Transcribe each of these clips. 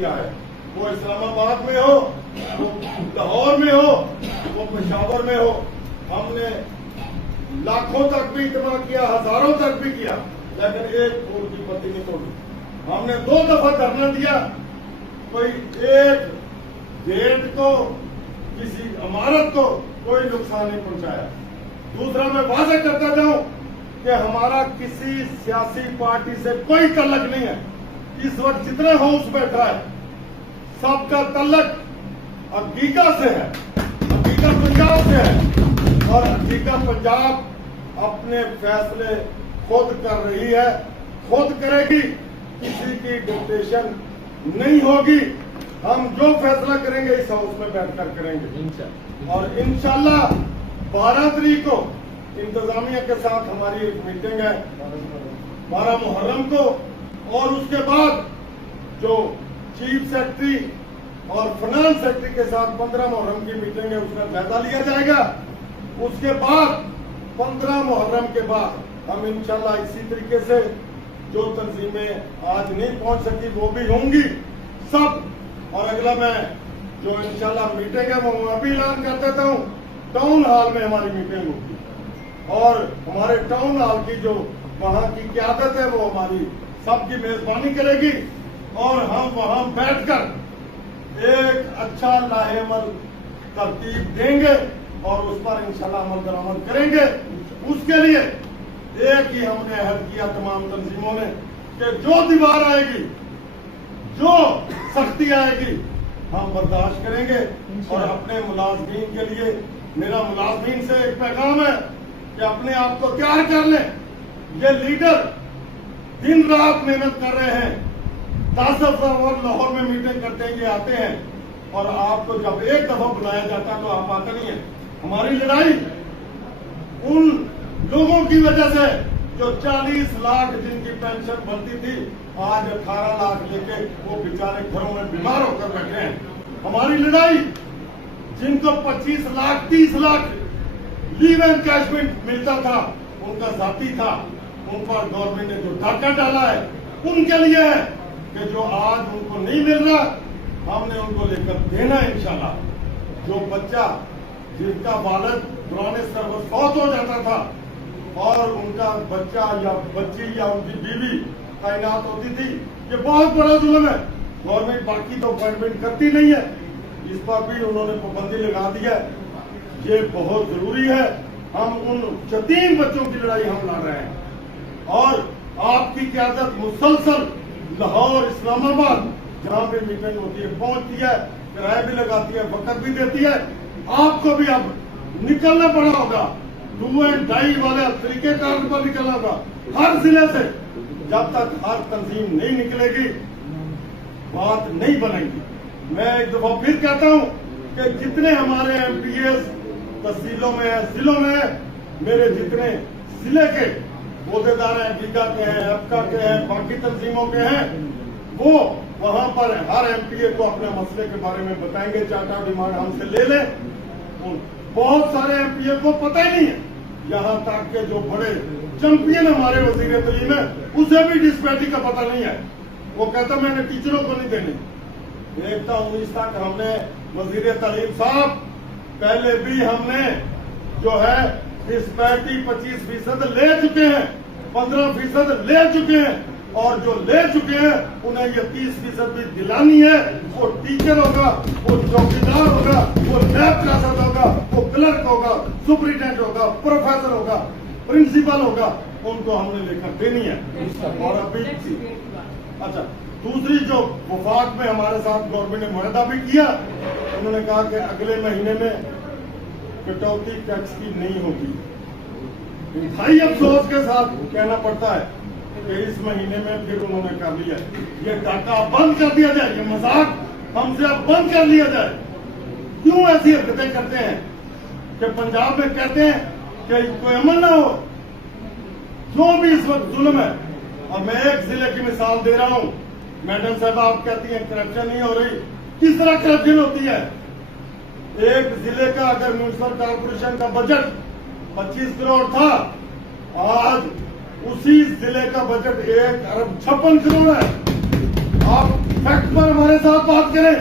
है, वो इस्लामाबाद में हो, वो लाहौर में हो, वो पेशावर में हो, हमने लाखों तक भी इतना किया, हजारों तक भी किया, लेकिन एक फूल की पत्ती नहीं तोड़ी। हमने 2 दफा धरना दिया, कोई एक गेट को, किसी इमारत को कोई नुकसान नहीं पहुंचाया। दूसरा, मैं वादा करता जाऊं कि हमारा किसी सियासी पार्टी से कोई तल्लक नहीं है। इस वक्त जितना हाउस बैठा है सबका तल्लक अकीका से है, अकीका पंजाब से है, और अकीका पंजाब अपने फैसले खुद कर रही है, खुद करेगी, किसी की डिक्टेशन नहीं होगी। हम जो फैसला करेंगे इस हाउस में बैठकर करेंगे, और इंशाल्लाह 12 तारीख को इंतजामिया के साथ हमारी एक मीटिंग है 12 मुहर्रम को, और उसके बाद जो चीफ सेक्रेटरी और फाइनेंस सेक्रेटरी के साथ 15 मुहर्रम की मीटिंग है, उसका जायजा लिया जाएगा। उसके बाद 15 मुहर्रम के बाद हम इंशाल्लाह इसी तरीके से जो तंजीमें आज नहीं पहुंच सकी वो भी होंगी सब। और अगला मैं जो इंशाल्लाह मीटिंग है वो मैं भी ऐलान कर देता हूँ, टाउन हॉल में हमारी मीटिंग होगी, और हमारे टाउन हॉल की जो वहाँ की क़यादत है वो हमारी सबकी मेजबानी करेगी, और हम वहां बैठकर एक अच्छा लाहेमल तरतीब देंगे और उस पर इंशाल्लाह अमल दरामद करेंगे। उसके लिए एक ही हमने अहद किया तमाम तंजीमों ने कि जो दीवार आएगी, जो सख्ती आएगी, हम बर्दाश्त करेंगे। और अपने मुलाजमीन के लिए मेरा मुलाजमीन से एक पैगाम है कि अपने आप को तैयार कर लें। ये लीडर दिन रात मेहनत कर रहे हैं, 10 और लाहौर में मीटिंग करते हैं, ये आते हैं, और आपको जब एक दफा बुलाया जाता है तो आप आते नहीं है। हमारी लड़ाई उन लोगों की वजह से जो 40 लाख जिनकी पेंशन बनती थी, आज 18 लाख लेके वो बेचारे घरों में बीमार होकर बैठे हैं। हमारी लड़ाई जिनको 25 लाख 30 लाख लीव एनकैशमेंट मिलता था, उनका जाती था, उन पर गवर्नमेंट ने जो डाका डाला है उनके लिए है कि जो आज उनको नहीं मिल रहा, हमने उनको लेकर देना इंशाल्लाह। जो बच्चा जिनका बालक दौरान सर्विस फौत हो जाता था और उनका बच्चा या बच्ची या उनकी बीवी तैनात होती थी, ये बहुत बड़ा जुल्म है। गवर्नमेंट बाकी तो अपॉइंटमेंट करती नहीं है, इस पर भी उन्होंने पाबंदी लगा दी है। ये बहुत जरूरी है। हम उन यतीम बच्चों की लड़ाई हम लड़ रहे हैं, और आपकी क़यादत मुसलसल लाहौर, इस्लामाबाद जहां पे मीटिंग होती है पहुंचती है, किराया भी लगाती है, वक्त भी देती है। आपको भी अब निकलना पड़ा होगा, डू एंड डाई वाले तरीकेकार पर निकलना होगा हर जिले से। जब तक हर तंजीम नहीं निकलेगी बात नहीं बनेगी। मैं एक दफा फिर कहता हूं कि जितने हमारे MPs तहसीलों में है, जिलों में है, मेरे जितने जिले के अहदेदार हैं, बीगा के हैं, एफका के हैं, बाकी तंजीमों के हैं, वो वहां पर हर MPA को अपने मसले के बारे में बताएंगे, चार्टर डिमांड हमसे ले लें। बहुत सारे MPA को पता ही नहीं है, यहाँ तक के जो बड़े चैंपियन हमारे वजीर तालीम है उसे भी डिस्पैरिटी का पता नहीं है। वो कहता मैंने टीचरों को नहीं देनी। देखता हूँ इस तक हमने वजीर तालीम साहब पहले भी हमने जो है डिस्पैरिटी 25% ले चुके हैं, 15% ले चुके हैं, और जो ले चुके हैं उन्हें ये 30% भी दिलानी है। वो टीचर होगा, वो चौकीदार होगा, वो लैब क्लासर होगा, वो क्लर्क होगा, सुपरिटेंडेंट होगा, प्रोफेसर होगा, प्रिंसिपल होगा, उनको हमने लेकर देनी है। और अभी अच्छा, दूसरी जो वफाक में हमारे साथ गवर्नमेंट ने मुआहदा भी किया, उन्होंने कहा कि अगले महीने में कटौती टैक्स की नहीं होगी। इंतहाई अफसोस के साथ कहना पड़ता है कि इस महीने में फिर उन्होंने कर लिया। ये डाका बंद कर दिया जाए, ये मजाक हमसे अब बंद कर लिया जाए। क्यों ऐसी हरकतें करते हैं कि पंजाब में कहते हैं कि कोई अमल ना हो, जो भी इस वक्त जुल्म है। और मैं एक जिले की मिसाल दे रहा हूँ, मैडम साहब आप कहती हैं करप्शन नहीं हो रही, किस तरह करप्शन होती है। एक जिले का अगर म्यूनिसिपल कॉर्पोरेशन का बजट 25 करोड़ था, आज उसी जिले का बजट 1 अरब 56 करोड़ है। आप फैक्ट पर हमारे साथ बात करें।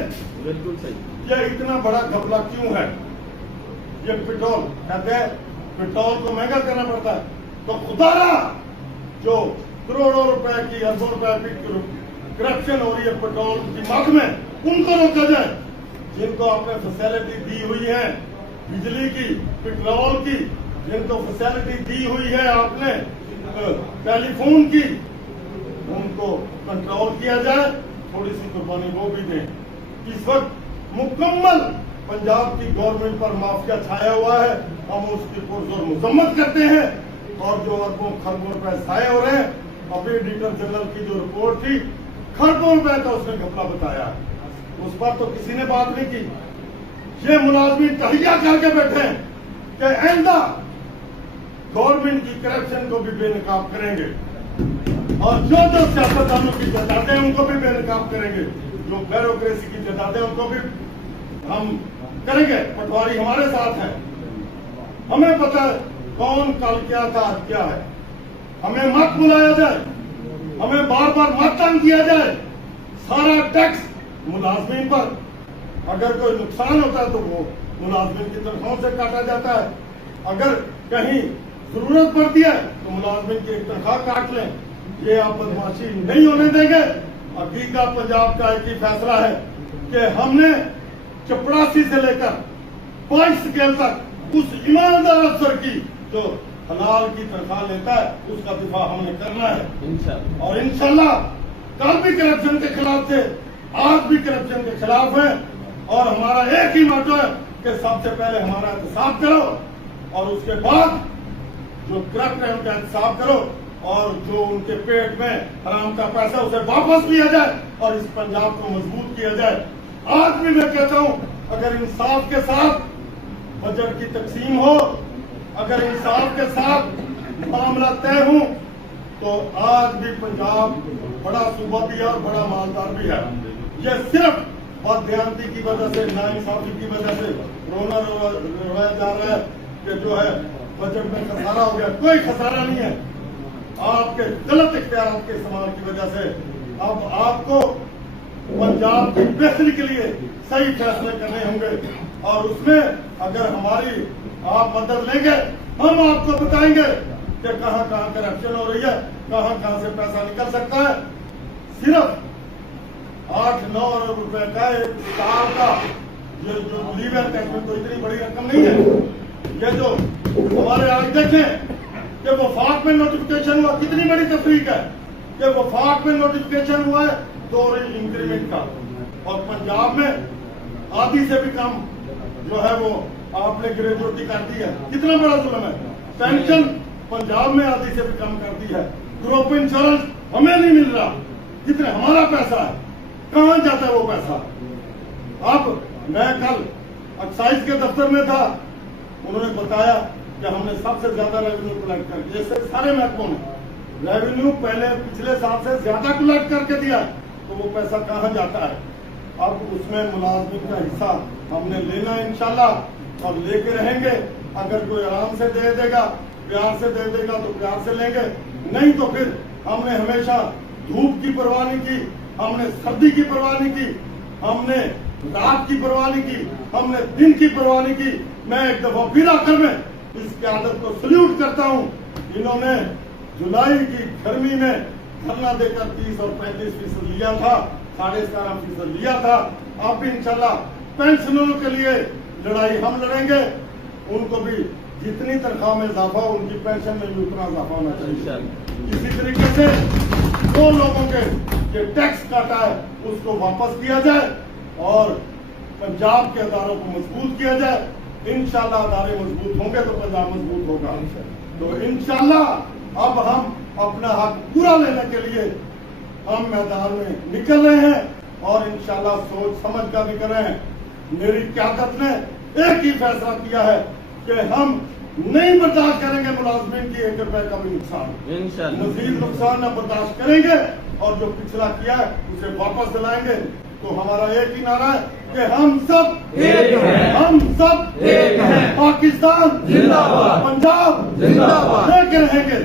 बिल्कुल सही। ये इतना बड़ा घपला क्यों है? ये पेट्रोल कहते हैं पेट्रोल को महंगा करना पड़ता है, तो खुदारा जो करोड़ों रुपए की अरबों रुपए की करप्शन हो रही है पेट्रोल की मांग में, उनको रोका जाए। जिनको आपने फैसिलिटी दी हुई है बिजली की, पेट्रोल की, जिनको फैसिलिटी दी हुई है आपने टेलीफोन की, उनको कंट्रोल किया जाए, थोड़ी सी कुर्बानी वो भी दें। इस वक्त मुकम्मल पंजाब की गवर्नमेंट पर माफिया छाया हुआ है, हम उसकी पुरजोर मजम्मत करते हैं। और जो अरबों खरबों रुपए ज़ाये हो रहे हैं, अभी एडिटर जनरल की जो रिपोर्ट थी, खरबों रुपए का उसने घपला बताया, उस पर तो किसी ने बात नहीं की। ये मुलाजमीन तहिया करके बैठे हैं कि आइंदा गवर्नमेंट की करप्शन को भी बेनकाब करेंगे, और जो जो सियासतदानों की जायदादें हैं उनको भी बेनकाब करेंगे, जो ब्यूरोक्रेसी की जायदादें उनको भी हम करेंगे। पटवारी हमारे साथ है, हमें पता है कौन कल क्या था आज क्या है। हमें मत बुलाया जाए, हमें बार बार मत तंग किया जाए। सारा टैक्स मुलाजमीन पर, अगर कोई नुकसान होता है तो वो मुलाजमीन की तनख्वाहों से काटा जाता है। अगर कहीं जरूरत पड़ती है तो मुलाजमीन की एक तनख्वाह काट लें। ये आप बदमाशी नहीं होने देंगे। हकीकत पंजाब का एक ही फैसला है कि हमने चपरासी से लेकर 22 स्केल तक उस ईमानदार अफसर की जो हलाल की तनख्वाह लेता है उसका दिफा हमने करना है। और इंशाल्लाह कल भी करप्शन के खिलाफ थे, आज भी करप्शन के खिलाफ है, और हमारा एक ही मोटो है कि सबसे पहले हमारा एहतसाब करो और उसके बाद जो करप्ट है उनका एहतसाब करो, और जो उनके पेट में हराम का पैसा उसे वापस लिया जाए और इस पंजाब को मजबूत किया जाए। आज भी मैं कहता हूं, अगर इंसाफ के साथ बजट की तकसीम हो, अगर इंसाफ के साथ मामला तय हो, तो आज भी पंजाब बड़ा सूबा भी है और बड़ा मालदार भी है। यह सिर्फ बददियानती की वजह से, नाइंसाफी की वजह से रोना रोया जा रहा है कि जो है बजट में खसारा हो गया। कोई खसारा नहीं है, आपके गलत इख्तियार के इस्तेमाल की वजह से। अब आपको पंजाब की बेहतरी के लिए सही फैसले करने होंगे, और उसमें अगर हमारी आप मदद लेंगे, हम आपको बताएंगे कि कहां कहां करप्शन हो रही है, कहां कहां से पैसा निकल सकता है। सिर्फ 8-9 अरब रुपए का एक साल का ये जो लीव है टैक्स में तो इतनी बड़ी रकम नहीं है। ये जो हमारे आज देखें कि वफाक में नोटिफिकेशन हुआ, कितनी बड़ी तफरीक है कि वफाक में नोटिफिकेशन हुआ है 2 इंक्रीमेंट का, और पंजाब में आधी से भी कम जो है वो आपने ग्रेजुएटी कर दी है। कितना बड़ा जुल्म है। पेंशन पंजाब में आधी से भी कम कर दी है। ग्रुप इंश्योरेंस हमें नहीं मिल रहा, जितने हमारा पैसा है कहां जाता है वो पैसा। अब मैं कल एक्साइज के दफ्तर में था, उन्होंने बताया कि हमने सबसे ज्यादा रेवेन्यू कलेक्ट कर दिया। जैसे सारे महकमों ने रेवेन्यू पहले पिछले साल से ज्यादा कलेक्ट करके दिया, तो वो पैसा कहां जाता है। अब उसमें मुलाजमिन का हिस्सा हमने लेना है इंशाल्लाह, और लेके रहेंगे। अगर कोई आराम से दे देगा, प्यार से दे देगा तो प्यार से लेंगे, नहीं तो फिर हमने हमेशा धूप की परवाह नहीं की, हमने सर्दी की परवाह नहीं की, हमने रात की परवाह नहीं की, हमने दिन की परवाह नहीं की। मैं एक दफा फिर आकर में इस क्यादत को सल्यूट करता हूं। इन्होंने जुलाई की गर्मी में धरना देकर 30 और 35% लिया था, 17.5% लिया था। अब भी इंशाल्लाह पेंशनरों के लिए लड़ाई हम लड़ेंगे। उनको भी जितनी तनख्वाह में इजाफा हो, उनकी पेंशन में भी उतना इजाफा होना चाहिए। इसी तरीके से 2 लोगों के जो टैक्स काटा है उसको वापस किया जाए, और पंजाब के अदारों को मजबूत किया जाए। इंशाल्लाह अदारे मजबूत होंगे तो पंजाब मजबूत होगा। तो इंशाल्लाह अब हम अपना हक पूरा लेने के लिए हम मैदान में निकल रहे हैं, और इंशाल्लाह सोच समझ कर निकल रहे हैं। मेरी क़यादत ने एक ही फैसला किया है कि हम नहीं बर्दाश्त करेंगे मुलाजमीन की 1 रुपए का भी नुकसान, मजीद नुकसान न बर्दाश्त करेंगे, और जो पिछला किया है उसे वापस दिलाएंगे। तो हमारा एक ही नारा है कि हम सब एक हैं, हम सब एक हैं, पाकिस्तान जिंदाबाद, पंजाब जिंदाबाद, लेके रहेंगे।